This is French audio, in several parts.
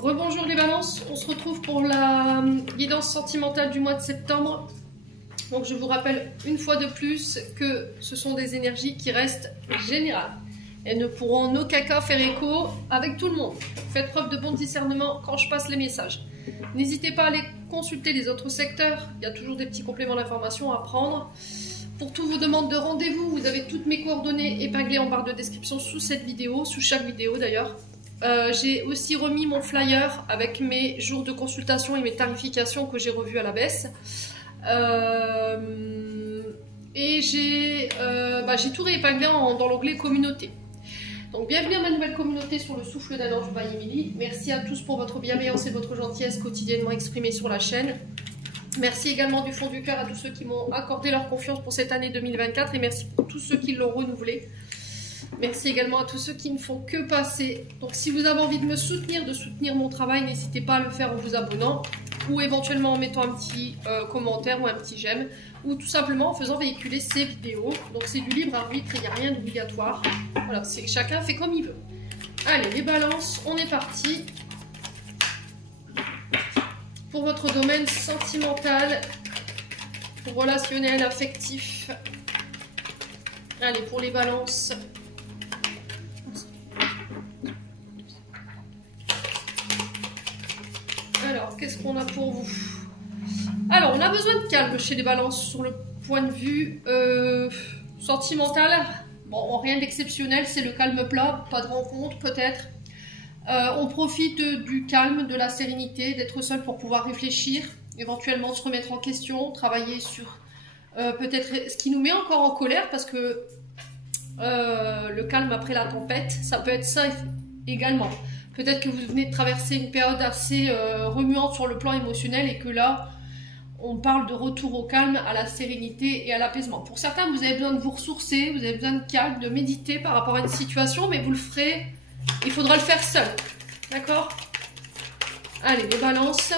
Rebonjour les balances, on se retrouve pour la guidance sentimentale du mois de septembre. Donc je vous rappelle une fois de plus que ce sont des énergies qui restent générales. Elles ne pourront en aucun cas faire écho avec tout le monde. Faites preuve de bon discernement quand je passe les messages. N'hésitez pas à aller consulter les autres secteurs, il y a toujours des petits compléments d'information à prendre. Pour toutes vos demandes de rendez-vous, vous avez toutes mes coordonnées épinglées en barre de description sous cette vidéo, sous chaque vidéo d'ailleurs. J'ai aussi remis mon flyer avec mes jours de consultation et mes tarifications que j'ai revues à la baisse. Et j'ai tout réépinglé dans l'onglet communauté. Donc bienvenue à ma nouvelle communauté sur le souffle d'un ange by Emily. Merci à tous pour votre bienveillance et votre gentillesse quotidiennement exprimée sur la chaîne. Merci également du fond du cœur à tous ceux qui m'ont accordé leur confiance pour cette année 2024 et merci pour tous ceux qui l'ont renouvelée. Merci également à tous ceux qui ne font que passer. Donc si vous avez envie de me soutenir, de soutenir mon travail, n'hésitez pas à le faire en vous abonnant ou éventuellement en mettant un petit commentaire ou un petit j'aime ou tout simplement en faisant véhiculer ces vidéos. Donc c'est du libre arbitre, il n'y a rien d'obligatoire. Voilà, c'est chacun fait comme il veut. Allez, les balances, on est parti. Pour votre domaine sentimental, relationnel, affectif. Allez, pour les balances. Alors, qu'est-ce qu'on a pour vous? Alors, on a besoin de calme chez les balances sur le point de vue sentimental. Bon, rien d'exceptionnel, c'est le calme plat, pas de rencontre peut-être. On profite du calme, de la sérénité, d'être seul pour pouvoir réfléchir, éventuellement se remettre en question, travailler sur peut-être ce qui nous met encore en colère, parce que le calme après la tempête, ça peut être ça également. Peut-être que vous venez de traverser une période assez remuante sur le plan émotionnel et que là, on parle de retour au calme, à la sérénité et à l'apaisement. Pour certains, vous avez besoin de vous ressourcer, vous avez besoin de calme, de méditer par rapport à une situation, mais vous le ferez, il faudra le faire seul. D'accord? Allez, les balances.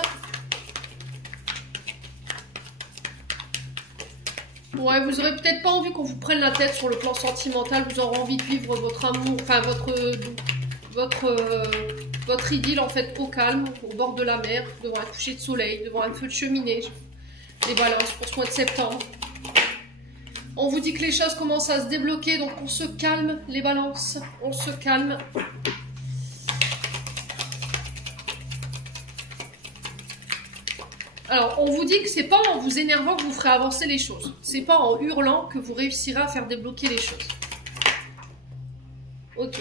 Ouais, vous aurez peut-être pas envie qu'on vous prenne la tête sur le plan sentimental, vous aurez envie de vivre votre amour, enfin votre idylle en fait au calme, au bord de la mer, devant un coucher de soleil, devant un feu de cheminée. Les balances pour ce mois de septembre. On vous dit que les choses commencent à se débloquer, donc on se calme les balances, on se calme. Alors on vous dit que c'est pas en vous énervant que vous ferez avancer les choses, c'est pas en hurlant que vous réussirez à faire débloquer les choses. Ok.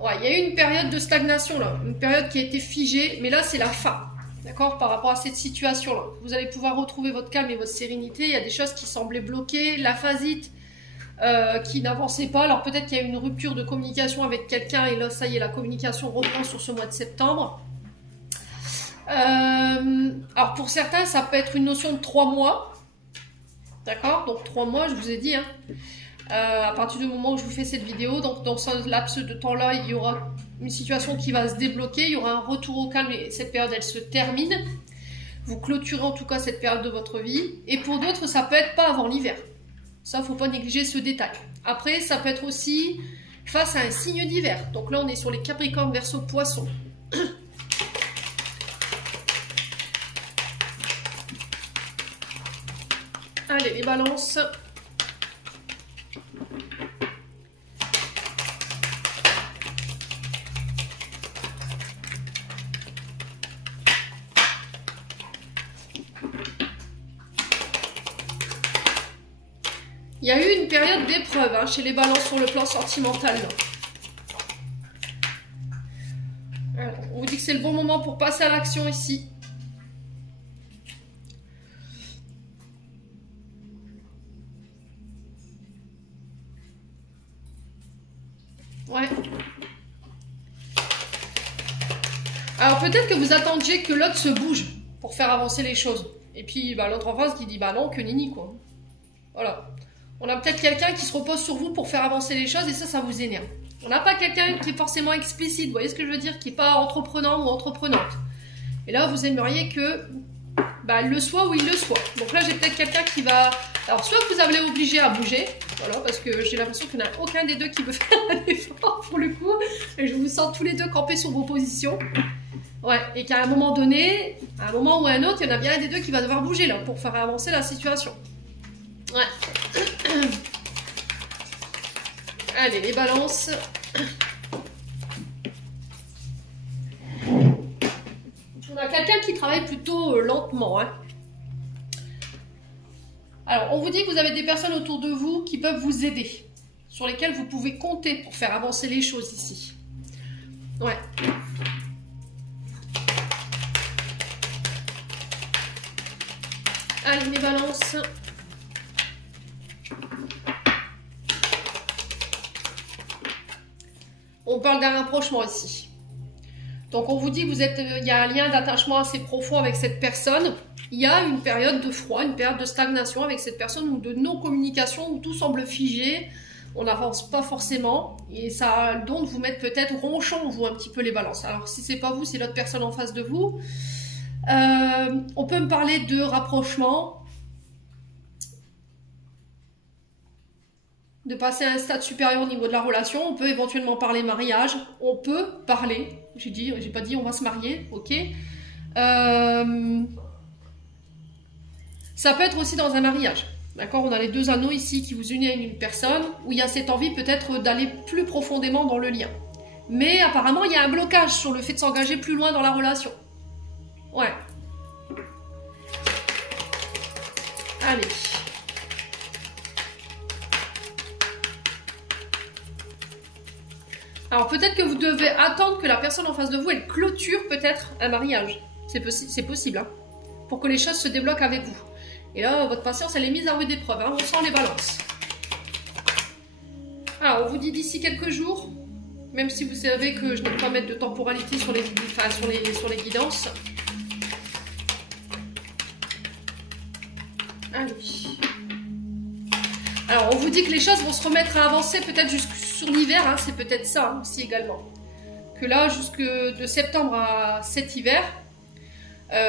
Ouais, il y a eu une période de stagnation là, une période qui a été figée, mais là c'est la fin, d'accord, par rapport à cette situation là. Vous allez pouvoir retrouver votre calme et votre sérénité, il y a des choses qui semblaient bloquées, la phasite qui n'avançait pas, alors peut-être qu'il y a eu une rupture de communication avec quelqu'un et là ça y est, la communication reprend sur ce mois de septembre. Alors pour certains ça peut être une notion de 3 mois, d'accord, donc 3 mois je vous ai dit, hein. À partir du moment où je vous fais cette vidéo, donc dans ce laps de temps là il y aura une situation qui va se débloquer, il y aura un retour au calme et cette période elle se termine, vous clôturez en tout cas cette période de votre vie. Et pour d'autres ça peut être pas avant l'hiver, ça faut pas négliger ce détail. Après ça peut être aussi face à un signe d'hiver, donc là on est sur les Capricornes, Verseau, Poissons. Allez les balances. Il y a eu une période d'épreuve hein, chez les balances sur le plan sentimental. Alors, on vous dit que c'est le bon moment pour passer à l'action ici. Ouais. Alors peut-être que vous attendiez que l'autre se bouge pour faire avancer les choses. Et puis bah, l'autre en face qui dit bah non, que nini quoi. Voilà. On a peut-être quelqu'un qui se repose sur vous pour faire avancer les choses et ça vous énerve. On n'a pas quelqu'un qui est forcément explicite, vous voyez ce que je veux dire, qui n'est pas entreprenant ou entreprenante. Et là, vous aimeriez que bah, elle le soit ou il le soit. Donc là, j'ai peut-être quelqu'un qui va... Alors, soit vous allez obliger à bouger, voilà, parce que j'ai l'impression qu'il n'y en a aucun des deux qui veut faire un effort pour le coup. Et je vous sens tous les deux camper sur vos positions. Ouais, et qu'à un moment donné, à un moment ou à un autre, il y en a bien un des deux qui va devoir bouger là pour faire avancer la situation. Ouais. Allez, les balances. On a quelqu'un qui travaille plutôt lentement. Hein. Alors, on vous dit que vous avez des personnes autour de vous qui peuvent vous aider, sur lesquelles vous pouvez compter pour faire avancer les choses ici. Ouais. Allez, les balances. On parle d'un rapprochement ici. Donc on vous dit que il y a un lien d'attachement assez profond avec cette personne. Il y a une période de froid, une période de stagnation avec cette personne ou de non-communication où tout semble figé. On n'avance pas forcément et ça a le don de vous mettre peut-être ronchon, vous, un petit peu les balances. Alors si c'est pas vous, c'est l'autre personne en face de vous. On peut me parler de rapprochement, de passer à un stade supérieur au niveau de la relation. On peut éventuellement parler mariage. On peut parler, j'ai pas dit on va se marier, ok. Ça peut être aussi dans un mariage. D'accord, on a les deux anneaux ici qui vous unissent à une personne où il y a cette envie peut-être d'aller plus profondément dans le lien. Mais apparemment, il y a un blocage sur le fait de s'engager plus loin dans la relation. Ouais. Allez. Alors peut-être que vous devez attendre que la personne en face de vous, elle clôture peut-être un mariage. C'est possible, hein, pour que les choses se débloquent avec vous. Et là, votre patience, elle est mise à rude épreuve. Hein, on sent les balances. Alors, on vous dit d'ici quelques jours, même si vous savez que je ne peux pas mettre de temporalité sur les guidances. Allez. Alors, on vous dit que les choses vont se remettre à avancer peut-être sur l'hiver. Hein, c'est peut-être ça hein, aussi également. Que là, jusque de septembre à cet hiver,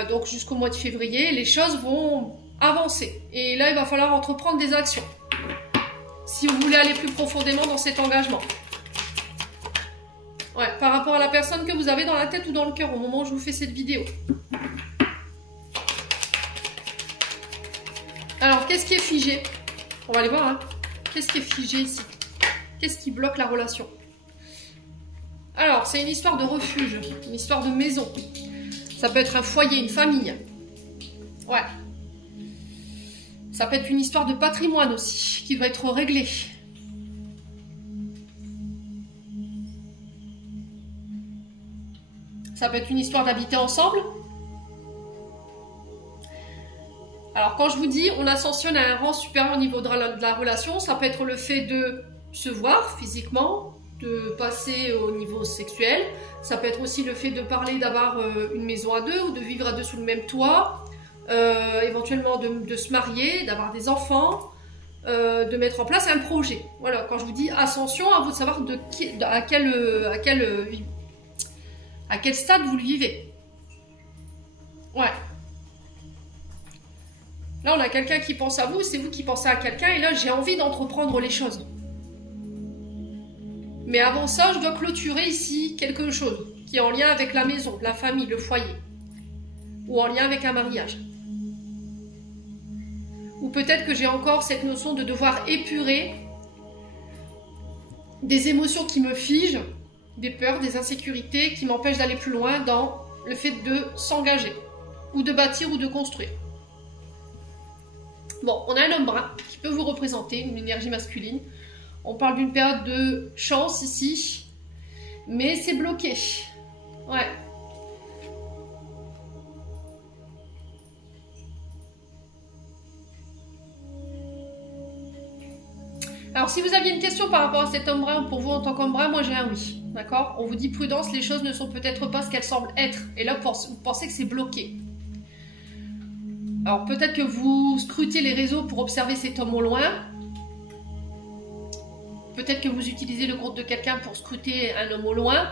donc jusqu'au mois de février, les choses vont avancer. Et là, il va falloir entreprendre des actions. Si vous voulez aller plus profondément dans cet engagement. Ouais, par rapport à la personne que vous avez dans la tête ou dans le cœur au moment où je vous fais cette vidéo. Alors, qu'est-ce qui est figé? On va aller voir, hein. Qu'est-ce qui est figé ici? Qu'est-ce qui bloque la relation? Alors, c'est une histoire de refuge, une histoire de maison. Ça peut être un foyer, une famille. Ouais. Ça peut être une histoire de patrimoine aussi, qui doit être réglée. Ça peut être une histoire d'habiter ensemble. Alors, quand je vous dis, on ascensionne à un rang supérieur au niveau de la relation, ça peut être le fait de se voir physiquement, de passer au niveau sexuel. Ça peut être aussi le fait de parler d'avoir une maison à deux ou de vivre à deux sous le même toit. Éventuellement de se marier, d'avoir des enfants, de mettre en place un projet. Voilà, quand je vous dis ascension, à vous de savoir à quel stade vous le vivez. Ouais. Là, on a quelqu'un qui pense à vous, c'est vous qui pensez à quelqu'un, et là, j'ai envie d'entreprendre les choses. Mais avant ça, je dois clôturer ici quelque chose qui est en lien avec la maison, la famille, le foyer, ou en lien avec un mariage. Ou peut-être que j'ai encore cette notion de devoir épurer des émotions qui me figent, des peurs, des insécurités qui m'empêchent d'aller plus loin dans le fait de s'engager, ou de bâtir ou de construire. Bon, on a un homme brun qui peut vous représenter, une énergie masculine. On parle d'une période de chance ici, mais c'est bloqué. Ouais. Alors, si vous aviez une question par rapport à cet homme brun, pour vous en tant qu'homme brun, moi j'ai un oui. D'accord? On vous dit prudence, les choses ne sont peut-être pas ce qu'elles semblent être. Et là, vous pensez que c'est bloqué. Alors, peut-être que vous scrutez les réseaux pour observer cet homme au loin. Peut-être que vous utilisez le compte de quelqu'un pour scruter un homme au loin.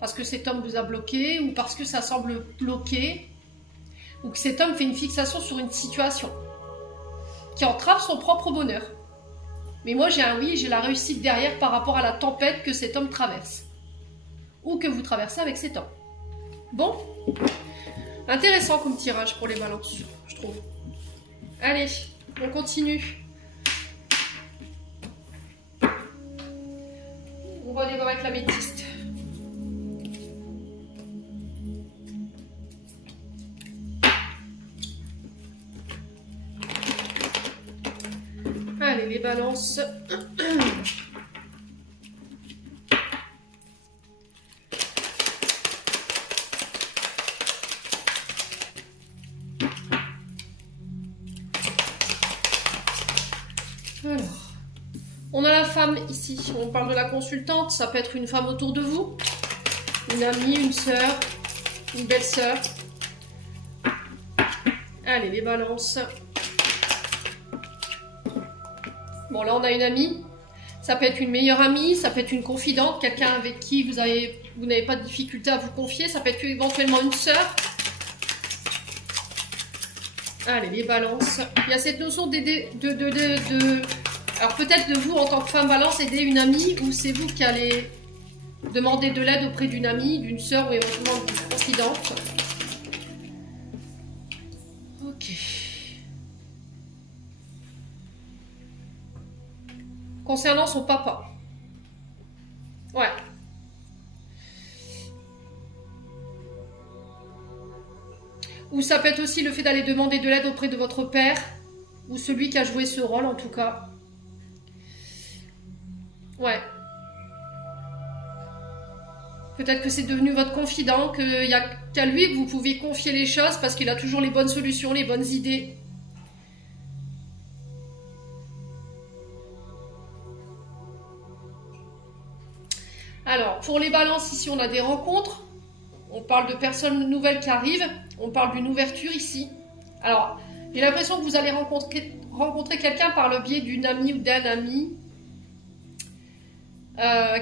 Parce que cet homme vous a bloqué ou parce que ça semble bloqué. Ou que cet homme fait une fixation sur une situation qui entrave son propre bonheur. Mais moi, j'ai un oui, j'ai la réussite derrière par rapport à la tempête que cet homme traverse. Ou que vous traversez avec cet homme. Bon. Intéressant comme tirage pour les balances, je trouve. Allez, on continue. On va aller voir avec l'améthyste. Allez, les balances. Alors, on a la femme ici. On parle de la consultante. Ça peut être une femme autour de vous, une amie, une sœur, une belle-sœur. Allez, les balances. Bon, là, on a une amie. Ça peut être une meilleure amie, ça peut être une confidente, quelqu'un avec qui vous n'avez pas de difficulté à vous confier. Ça peut être éventuellement une sœur. Allez, les balances. Il y a cette notion d'aider, alors peut-être de vous, en tant que femme balance, aider une amie, ou c'est vous qui allez demander de l'aide auprès d'une amie, d'une sœur ou éventuellement d'une confidente. Ok. Concernant son papa. Ouais. Ou ça peut être aussi le fait d'aller demander de l'aide auprès de votre père, ou celui qui a joué ce rôle en tout cas. Ouais. Peut-être que c'est devenu votre confident, qu'il n'y a qu'à lui que vous pouvez confier les choses parce qu'il a toujours les bonnes solutions, les bonnes idées. Alors, pour les balances, ici on a des rencontres. On parle de personnes nouvelles qui arrivent. On parle d'une ouverture ici. Alors, j'ai l'impression que vous allez rencontrer quelqu'un par le biais d'une amie ou d'un ami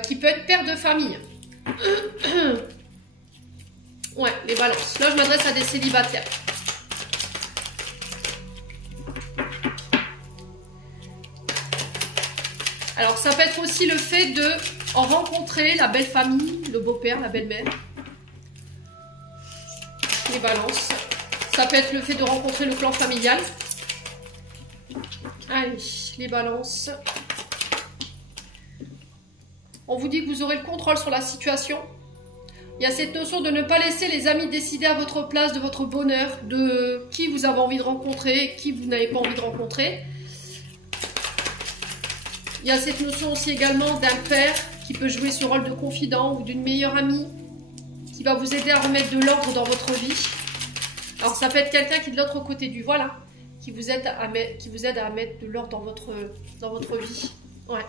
qui peut être père de famille. Ouais, les balances. Là, je m'adresse à des célibataires. Alors, ça peut être aussi le fait de rencontrer la belle famille, le beau-père, la belle-mère. Les balances. Ça peut être le fait de rencontrer le clan familial. Allez, les balances. On vous dit que vous aurez le contrôle sur la situation. Il y a cette notion de ne pas laisser les amis décider à votre place de votre bonheur, de qui vous avez envie de rencontrer, qui vous n'avez pas envie de rencontrer. Il y a cette notion aussi également d'un père qui peut jouer ce rôle de confident ou d'une meilleure amie qui va vous aider à remettre de l'ordre dans votre vie. Alors ça peut être quelqu'un qui est de l'autre côté du voile, hein, qui vous aide à mettre de l'ordre dans votre vie. Ouais.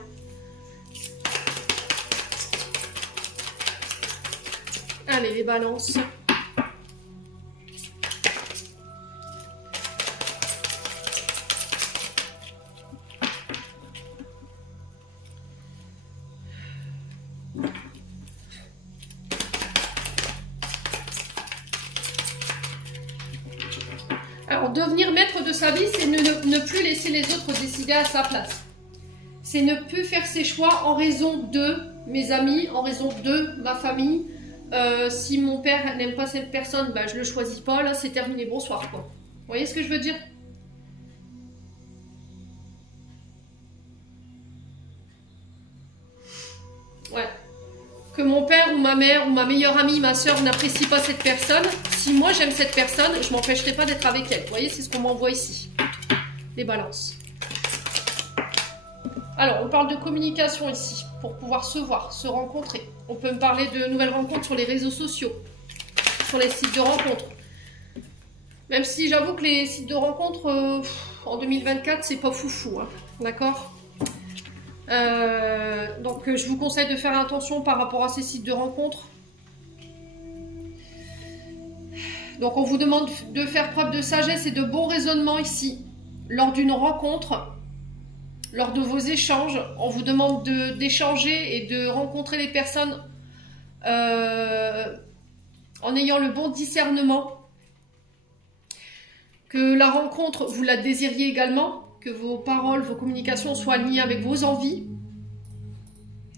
Allez, les balances. Alors, devenir maître de sa vie, c'est ne plus laisser les autres décider à sa place. C'est ne plus faire ses choix en raison de mes amis, en raison de ma famille. Si mon père n'aime pas cette personne, bah, je ne le choisis pas, là c'est terminé, bonsoir quoi. Vous voyez ce que je veux dire? Ouais. Que mon père ou ma mère ou ma meilleure amie, ma soeur n'apprécie pas cette personne, si moi j'aime cette personne, je ne m'empêcherai pas d'être avec elle. Vous voyez, c'est ce qu'on m'envoie ici. Les balances. Alors, on parle de communication ici, pour pouvoir se voir, se rencontrer. On peut me parler de nouvelles rencontres sur les réseaux sociaux, sur les sites de rencontres. Même si j'avoue que les sites de rencontres, en 2024, c'est pas foufou, hein, d'accord? Donc, je vous conseille de faire attention par rapport à ces sites de rencontres. Donc, on vous demande de faire preuve de sagesse et de bon raisonnement ici, lors d'une rencontre. Lors de vos échanges, on vous demande d'échanger et de rencontrer les personnes en ayant le bon discernement. Que la rencontre, vous la désiriez également, que vos paroles, vos communications soient alignées avec vos envies.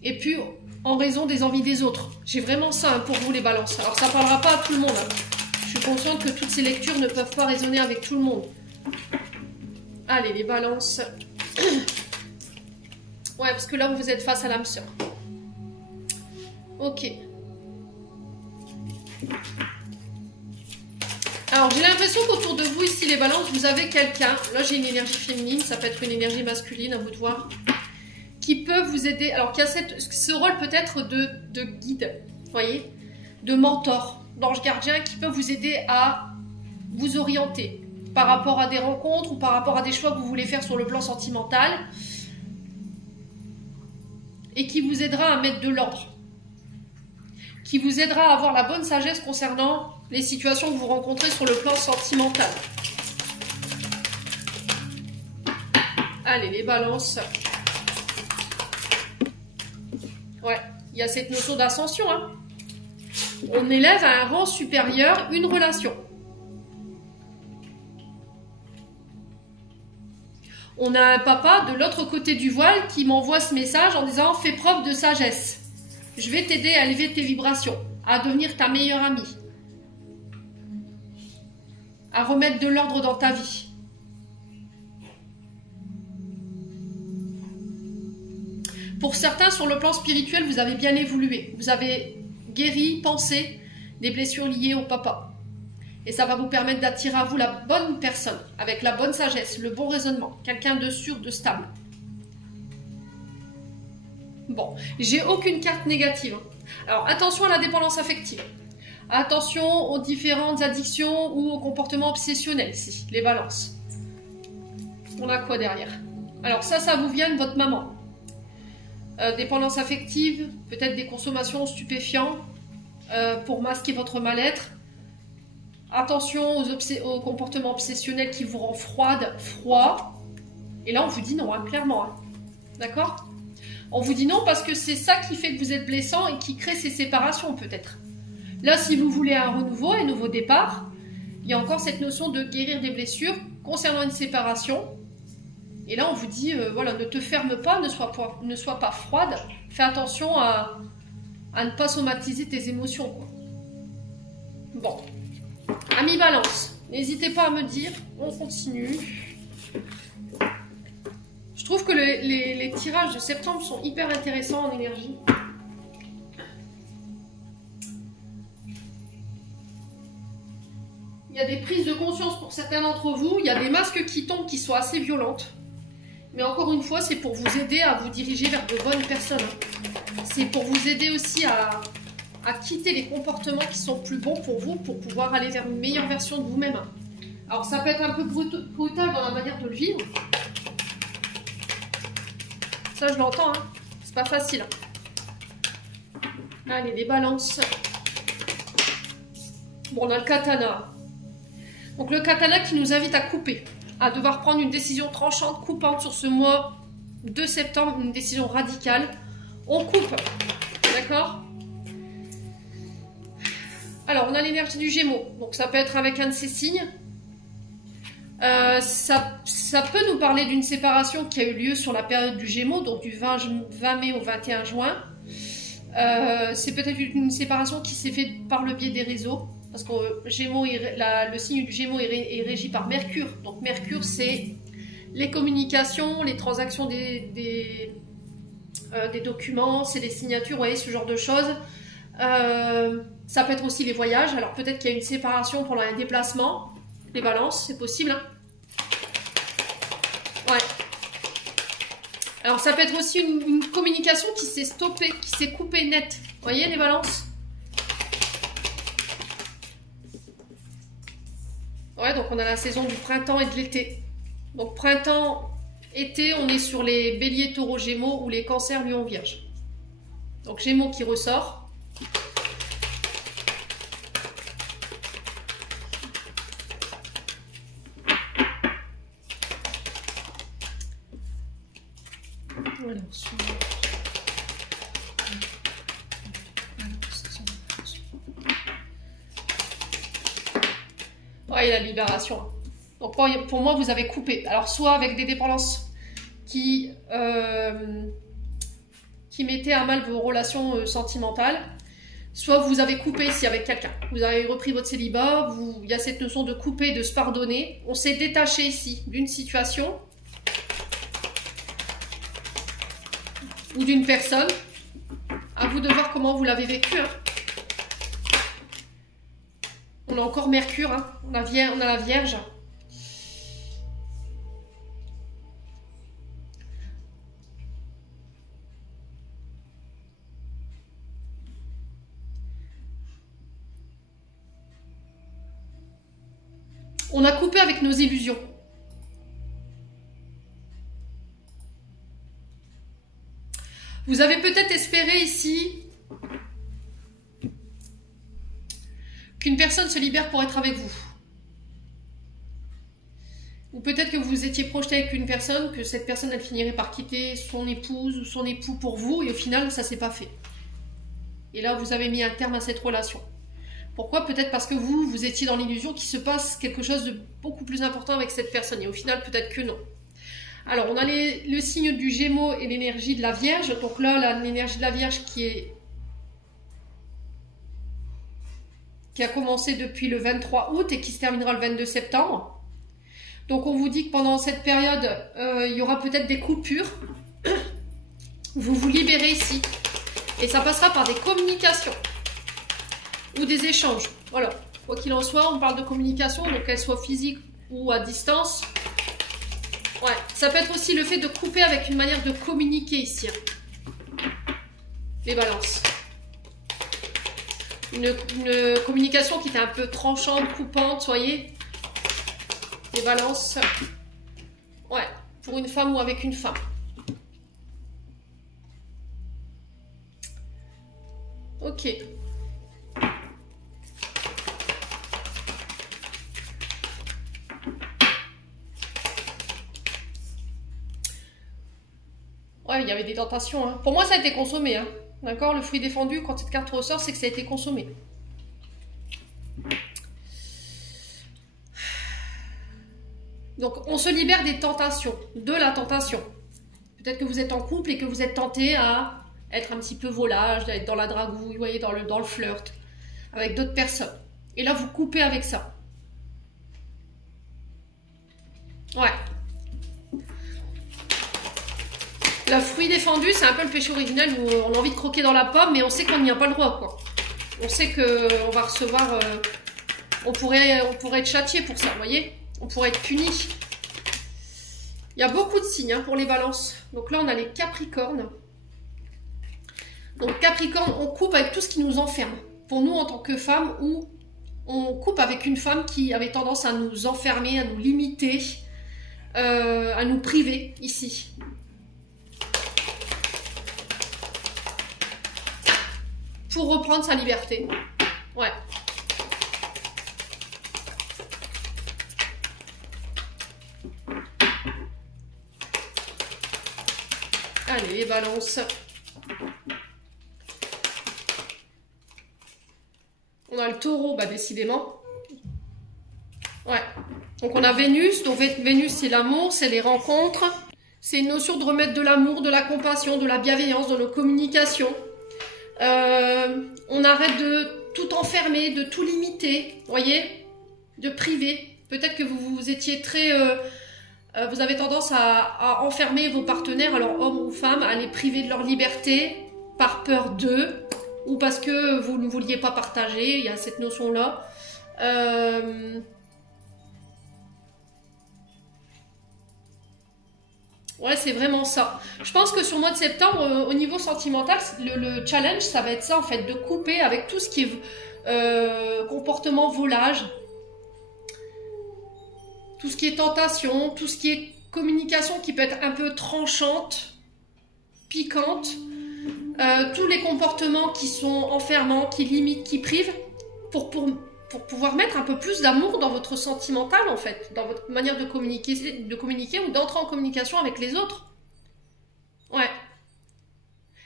Et puis, en raison des envies des autres. J'ai vraiment ça hein, pour vous les balances. Alors ça ne parlera pas à tout le monde. Hein. Je suis consciente que toutes ces lectures ne peuvent pas résonner avec tout le monde. Allez, les balances. Ouais, parce que là, vous êtes face à l'âme sœur. Ok. Alors, j'ai l'impression qu'autour de vous, ici, les balances, vous avez quelqu'un. Là, j'ai une énergie féminine, ça peut être une énergie masculine, à vous de voir. Qui peut vous aider. Alors, qui a ce rôle peut-être de guide, vous voyez, de mentor, d'ange gardien, qui peut vous aider à vous orienter par rapport à des rencontres ou par rapport à des choix que vous voulez faire sur le plan sentimental. Et qui vous aidera à mettre de l'ordre. Qui vous aidera à avoir la bonne sagesse concernant les situations que vous rencontrez sur le plan sentimental. Allez, les balances. Ouais, il y a cette notion d'ascension. Hein. On élève à un rang supérieur une relation. On a un papa de l'autre côté du voile qui m'envoie ce message en disant « Fais preuve de sagesse. Je vais t'aider à élever tes vibrations, à devenir ta meilleure amie, à remettre de l'ordre dans ta vie. » Pour certains, sur le plan spirituel, vous avez bien évolué. Vous avez guéri, pensé des blessures liées au papa. Et ça va vous permettre d'attirer à vous la bonne personne, avec la bonne sagesse, le bon raisonnement, quelqu'un de sûr, de stable. Bon, j'ai aucune carte négative. Alors, attention à la dépendance affective. Attention aux différentes addictions ou aux comportements obsessionnels, ici, les balances. On a quoi derrière? Alors ça vous vient de votre maman. Dépendance affective, peut-être des consommations stupéfiants pour masquer votre mal-être. Attention aux comportements obsessionnels qui vous rend froid. Et là, on vous dit non, hein, clairement. Hein. D'accord? On vous dit non parce que c'est ça qui fait que vous êtes blessant et qui crée ces séparations, peut-être. Là, si vous voulez un renouveau, un nouveau départ, il y a encore cette notion de guérir des blessures concernant une séparation. Et là, on vous dit, voilà, ne te ferme pas, ne sois pas froide. Fais attention à ne pas somatiser tes émotions. Quoi. Bon. Amis Balance, n'hésitez pas à me dire, on continue. Je trouve que les tirages de septembre sont hyper intéressants en énergie. Il y a des prises de conscience pour certains d'entre vous, il y a des masques qui tombent qui sont assez violentes. Mais encore une fois, c'est pour vous aider à vous diriger vers de bonnes personnes. C'est pour vous aider aussi à quitter les comportements qui sont plus bons pour vous, pour pouvoir aller vers une meilleure version de vous-même. Alors ça peut être un peu brutal dans la manière de le vivre. Ça je l'entends, hein. C'est pas facile. Allez, les balances. Bon, on a le katana. Donc le katana qui nous invite à couper, à devoir prendre une décision tranchante, coupante sur ce mois de septembre, une décision radicale. On coupe, d'accord? Alors, on a l'énergie du Gémeaux, donc ça peut être avec un de ces signes. Ça peut nous parler d'une séparation qui a eu lieu sur la période du Gémeaux, donc du 20 mai au 21 juin. C'est peut-être une séparation qui s'est faite par le biais des réseaux, parce que le signe du Gémeaux est régi par Mercure. Donc Mercure, c'est les communications, les transactions des documents, c'est les signatures, vous voyez, ce genre de choses. Ça peut être aussi les voyages. Alors peut-être qu'il y a une séparation pendant un déplacement. Les balances, c'est possible. Hein. Ouais. Alors ça peut être aussi une communication qui s'est stoppée, qui s'est coupée net. Vous voyez les balances? Ouais, donc on a la saison du printemps et de l'été. Donc printemps, été, on est sur les béliers, taureaux, gémeaux ou les cancers, lions, vierges. Donc gémeaux qui ressort. Voilà, ouais, la libération. Donc pour moi, vous avez coupé. Alors soit avec des dépendances qui qui mettait à mal vos relations sentimentales. Soit vous avez coupé ici avec quelqu'un. Vous avez repris votre célibat. Il y a cette notion de couper, de se pardonner. On s'est détaché ici d'une situation ou d'une personne. À vous de voir comment vous l'avez vécu. Hein. On a encore Mercure. Hein. On a la Vierge. On a coupé avec nos illusions. Vous avez peut-être espéré ici qu'une personne se libère pour être avec vous. Ou peut-être que vous étiez projeté avec une personne, que cette personne elle finirait par quitter son épouse ou son époux pour vous, et au final ça s'est pas fait. Et là vous avez mis un terme à cette relation. Pourquoi? Peut-être parce que vous étiez dans l'illusion qu'il se passe quelque chose de beaucoup plus important avec cette personne. Et au final, peut-être que non. Alors, on a le signe du Gémeaux et l'énergie de la Vierge. Donc là, l'énergie de la Vierge qui a commencé depuis le 23 août et qui se terminera le 22 septembre. Donc, on vous dit que pendant cette période, il y aura peut-être des coupures. Vous vous libérez ici. Et ça passera par des communications. Ou des échanges. Voilà. Quoi qu'il en soit, on parle de communication, donc qu'elle soit physique ou à distance. Ouais. Ça peut être aussi le fait de couper avec une manière de communiquer ici. Hein. Les balances. Une communication qui était un peu tranchante, coupante, voyez. Les balances. Ouais. Pour une femme ou avec une femme. Ok. Ouais, il y avait des tentations. Hein. Pour moi, ça a été consommé. Hein. D'accord? Le fruit défendu, quand cette carte ressort, c'est que ça a été consommé. Donc, on se libère des tentations, de la tentation. Peut-être que vous êtes en couple et que vous êtes tenté à être un petit peu volage, d'être dans la dragouille, vous voyez, dans le flirt, avec d'autres personnes. Et là, vous coupez avec ça. Ouais. Le fruit défendu, c'est un peu le péché originel où on a envie de croquer dans la pomme, mais on sait qu'on n'y a pas le droit, quoi. On sait qu'on va recevoir... on pourrait être châtié pour ça, vous voyez? On pourrait être puni. Il y a beaucoup de signes hein, pour les balances. Donc là, on a les Capricornes. Donc Capricorne, on coupe avec tout ce qui nous enferme. Pour nous, en tant que femmes, ou on coupe avec une femme qui avait tendance à nous enfermer, à nous limiter, à nous priver, ici. Pour reprendre sa liberté. Ouais. Allez, les balances. On a le taureau, bah décidément. Ouais. Donc on a Vénus. Donc Vénus, c'est l'amour, c'est les rencontres. C'est une notion de remettre de l'amour, de la compassion, de la bienveillance dans nos communications. On arrête de tout enfermer, de tout limiter, voyez, de priver. Peut-être que vous étiez très... vous avez tendance à enfermer vos partenaires, alors hommes ou femmes, à les priver de leur liberté par peur d'eux ou parce que vous ne vouliez pas partager, il y a cette notion-là. Ouais, c'est vraiment ça. Je pense que sur le mois de septembre, au niveau sentimental, le challenge, ça va être ça, en fait, de couper avec tout ce qui est comportement volage, tout ce qui est tentation, tout ce qui est communication qui peut être un peu tranchante, piquante, tous les comportements qui sont enfermants, qui limitent, qui privent, pour pouvoir mettre un peu plus d'amour dans votre sentimental, en fait, dans votre manière de communiquer ou d'entrer en communication avec les autres. Ouais.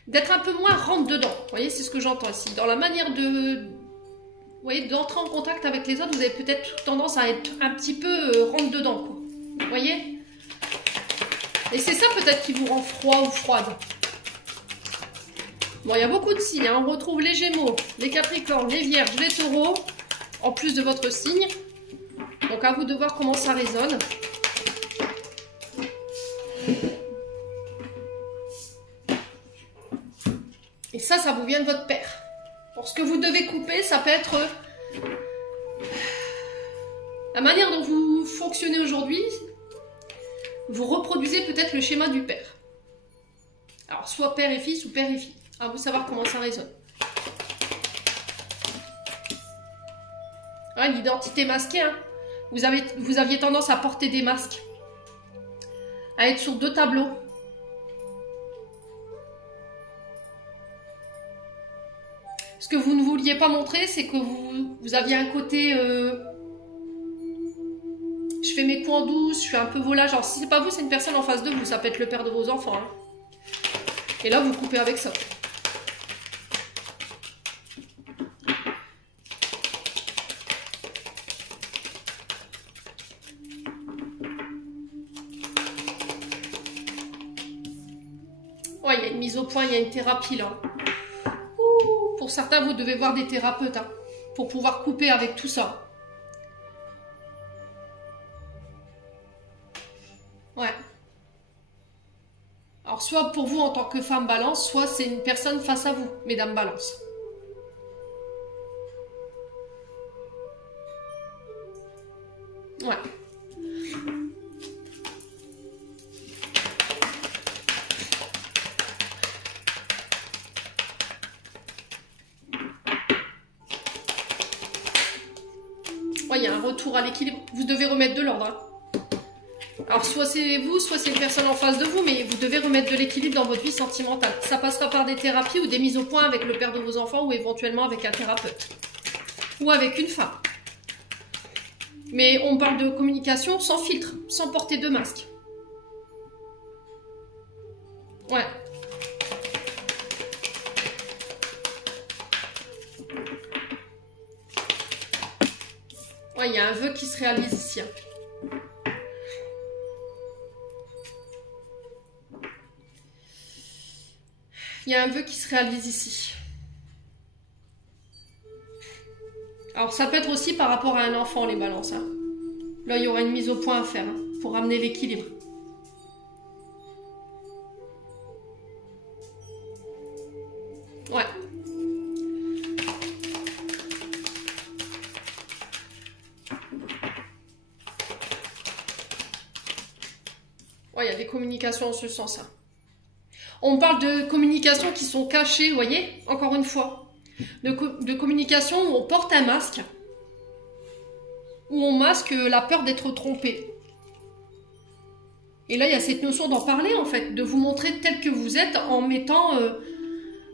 D'être un peu moins rentre-dedans. Vous voyez, c'est ce que j'entends ici. Dans la manière de... Vous voyez, d'entrer en contact avec les autres, vous avez peut-être tendance à être un petit peu rentre-dedans, quoi. Vous voyez? Et c'est ça peut-être qui vous rend froid ou froide. Bon, il y a beaucoup de signes, hein. On retrouve les Gémeaux, les Capricornes, les Vierges, les Taureaux, en plus de votre signe. Donc à vous de voir comment ça résonne. Et ça vous vient de votre père. Pour ce que vous devez couper, ça peut être la manière dont vous fonctionnez aujourd'hui. Vous reproduisez peut-être le schéma du père. Alors, soit père et fils ou père et fille. À vous de savoir comment ça résonne. Ouais, l'identité masquée. Hein. Vous aviez tendance à porter des masques. À être sur 2 tableaux. Ce que vous ne vouliez pas montrer, c'est que vous aviez un côté... je fais mes coups en douce, je suis un peu volage. Alors, si c'est pas vous, c'est une personne en face de vous. Ça peut être le père de vos enfants. Hein. Et là, vous coupez avec ça. Ouais, il y a une mise au point, il y a une thérapie là. Ouh, pour certains, vous devez voir des thérapeutes hein, pour pouvoir couper avec tout ça. Ouais. Alors, soit pour vous en tant que femme balance, soit c'est une personne face à vous, mesdames balance. Ouais. Ouais, il y a un retour à l'équilibre. Vous devez remettre de l'ordre. Hein. Alors, soit c'est vous, soit c'est une personne en face de vous, mais vous devez remettre de l'équilibre dans votre vie sentimentale. Ça passera par des thérapies ou des mises au point avec le père de vos enfants ou éventuellement avec un thérapeute. Ou avec une femme. Mais on parle de communication sans filtre, sans porter de masque. Ouais. Ouais, il y a un vœu qui se réalise ici. Hein. Il y a un vœu qui se réalise ici. Alors, ça peut être aussi par rapport à un enfant, les balances. Hein. Là, il y aura une mise au point à faire hein, pour ramener l'équilibre. Ouais. Ouais, il y a des communications en ce sens. Hein. On parle de communications qui sont cachées, vous voyez, encore une fois. De communication où on porte un masque, où on masque la peur d'être trompé. Et là, il y a cette notion d'en parler, en fait, de vous montrer tel que vous êtes en mettant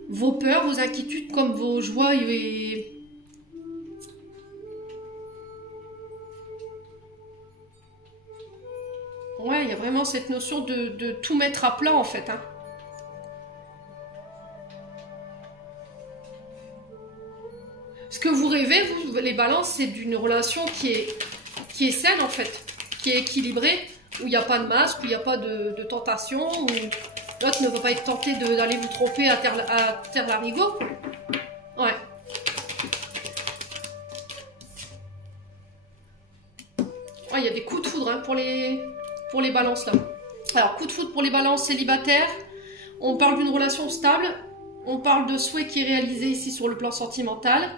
vos peurs, vos inquiétudes comme vos joies et... Ouais, il y a vraiment cette notion de tout mettre à plat, en fait, hein. Ce que vous rêvez, vous, les balances, c'est d'une relation qui est saine, en fait, qui est équilibrée, où il n'y a pas de masque, où il n'y a pas de tentation, où l'autre ne va pas être tenté d'aller vous tromper à terre l'arigot. Ouais. Ouais, il y a des coups de foudre hein, pour les balances, là. Alors, coup de foudre pour les balances célibataires, on parle d'une relation stable, on parle de souhait qui est réalisé ici sur le plan sentimental.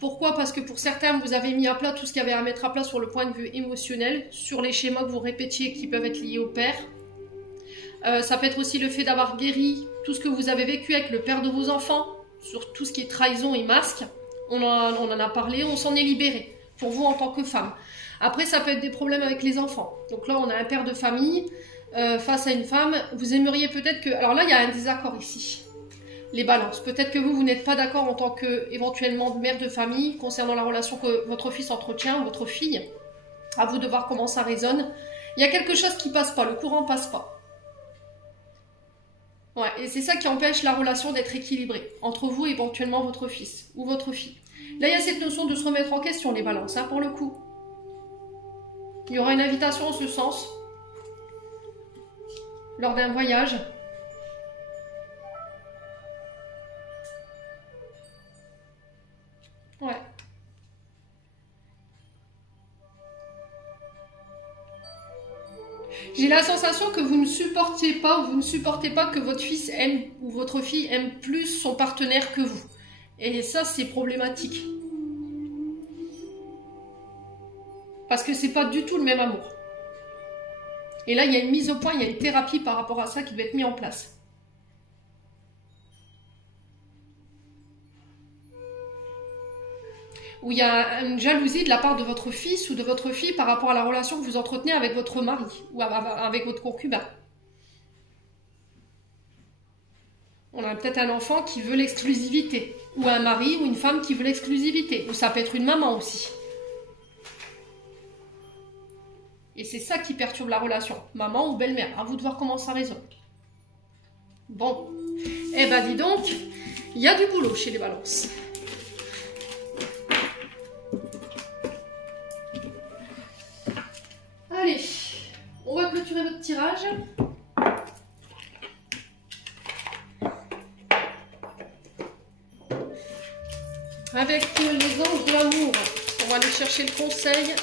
Pourquoi? Parce que pour certains, vous avez mis à plat tout ce qu'il y avait à mettre à plat sur le point de vue émotionnel, sur les schémas que vous répétiez qui peuvent être liés au père. Ça peut être aussi le fait d'avoir guéri tout ce que vous avez vécu avec le père de vos enfants, sur tout ce qui est trahison et masque. On en a parlé, on s'en est libéré, pour vous en tant que femme. Après, ça peut être des problèmes avec les enfants. Donc là, on a un père de famille face à une femme. Vous aimeriez peut-être que... Alors là, il y a un désaccord ici. Les balances. Peut-être que vous n'êtes pas d'accord en tant que, éventuellement, mère de famille concernant la relation que votre fils entretient, ou votre fille. À vous de voir comment ça résonne. Il y a quelque chose qui passe pas, le courant passe pas. Ouais, et c'est ça qui empêche la relation d'être équilibrée entre vous et éventuellement votre fils ou votre fille. Là, il y a cette notion de se remettre en question, les balances, hein, pour le coup. Il y aura une invitation en ce sens lors d'un voyage. J'ai la sensation que vous ne supportiez pas ou vous ne supportez pas que votre fils aime ou votre fille aime plus son partenaire que vous. Et ça, c'est problématique. Parce que c'est pas du tout le même amour. Et là, il y a une mise au point, il y a une thérapie par rapport à ça qui va être mise en place. Où il y a une jalousie de la part de votre fils ou de votre fille par rapport à la relation que vous entretenez avec votre mari ou avec votre concubin. On a peut-être un enfant qui veut l'exclusivité, ou un mari ou une femme qui veut l'exclusivité, ou ça peut être une maman aussi. Et c'est ça qui perturbe la relation, maman ou belle-mère. À vous de voir comment ça résonne. Bon, eh ben dis donc, il y a du boulot chez les balances. Allez, on va clôturer notre tirage. Avec les anges de l'amour, on va aller chercher le conseil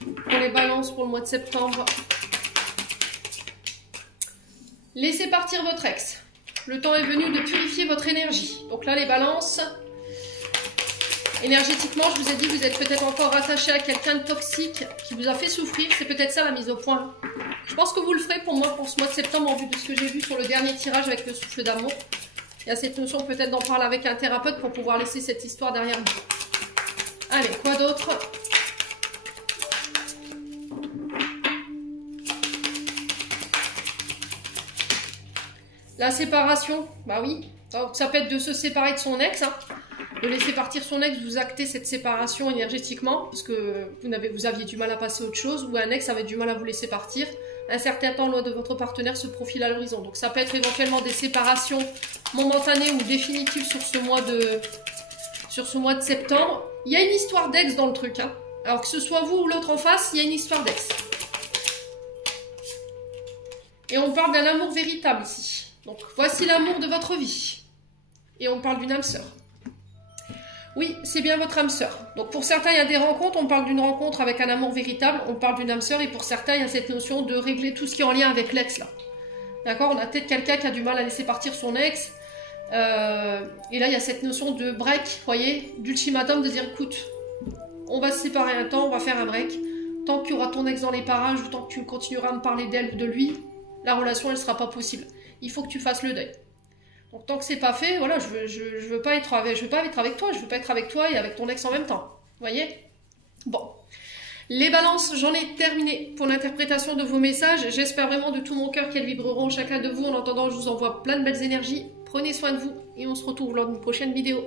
pour les balances pour le mois de septembre. Laissez partir votre ex. Le temps est venu de purifier votre énergie. Donc là, les balances... Énergétiquement, je vous ai dit, vous êtes peut-être encore rattaché à quelqu'un de toxique qui vous a fait souffrir. C'est peut-être ça la mise au point. Je pense que vous le ferez pour moi pour ce mois de septembre en vue de ce que j'ai vu sur le dernier tirage avec le souffle d'amour. Il y a cette notion peut-être d'en parler avec un thérapeute pour pouvoir laisser cette histoire derrière nous. Allez, quoi d'autre? La séparation, bah oui. Donc, ça peut être de se séparer de son ex, hein. De laisser partir son ex, vous actez cette séparation énergétiquement, parce que vous aviez du mal à passer à autre chose, ou un ex avait du mal à vous laisser partir. Un certain temps, loin de votre partenaire se profile à l'horizon. Donc ça peut être éventuellement des séparations momentanées ou définitives sur ce mois de septembre. Il y a une histoire d'ex dans le truc, hein. Alors que ce soit vous ou l'autre en face, il y a une histoire d'ex. Et on parle d'un amour véritable ici. Donc voici l'amour de votre vie. Et on parle d'une âme sœur. Oui, c'est bien votre âme sœur. Donc pour certains, il y a des rencontres, on parle d'une rencontre avec un amour véritable, on parle d'une âme sœur, et pour certains, il y a cette notion de régler tout ce qui est en lien avec l'ex, là. D'accord? On a peut-être quelqu'un qui a du mal à laisser partir son ex, et là, il y a cette notion de break, vous voyez, d'ultimatum, de dire, écoute, on va se séparer un temps, on va faire un break, tant qu'il y aura ton ex dans les parages, ou tant que tu continueras à me parler d'elle ou de lui, la relation, elle ne sera pas possible. Il faut que tu fasses le deuil. Donc tant que c'est pas fait, voilà, je veux pas être avec toi, je veux pas être avec toi et avec ton ex en même temps. Vous voyez? Bon. Les balances, j'en ai terminé pour l'interprétation de vos messages. J'espère vraiment de tout mon cœur qu'elles vibreront chacun de vous. En attendant, je vous envoie plein de belles énergies. Prenez soin de vous et on se retrouve lors d'une prochaine vidéo.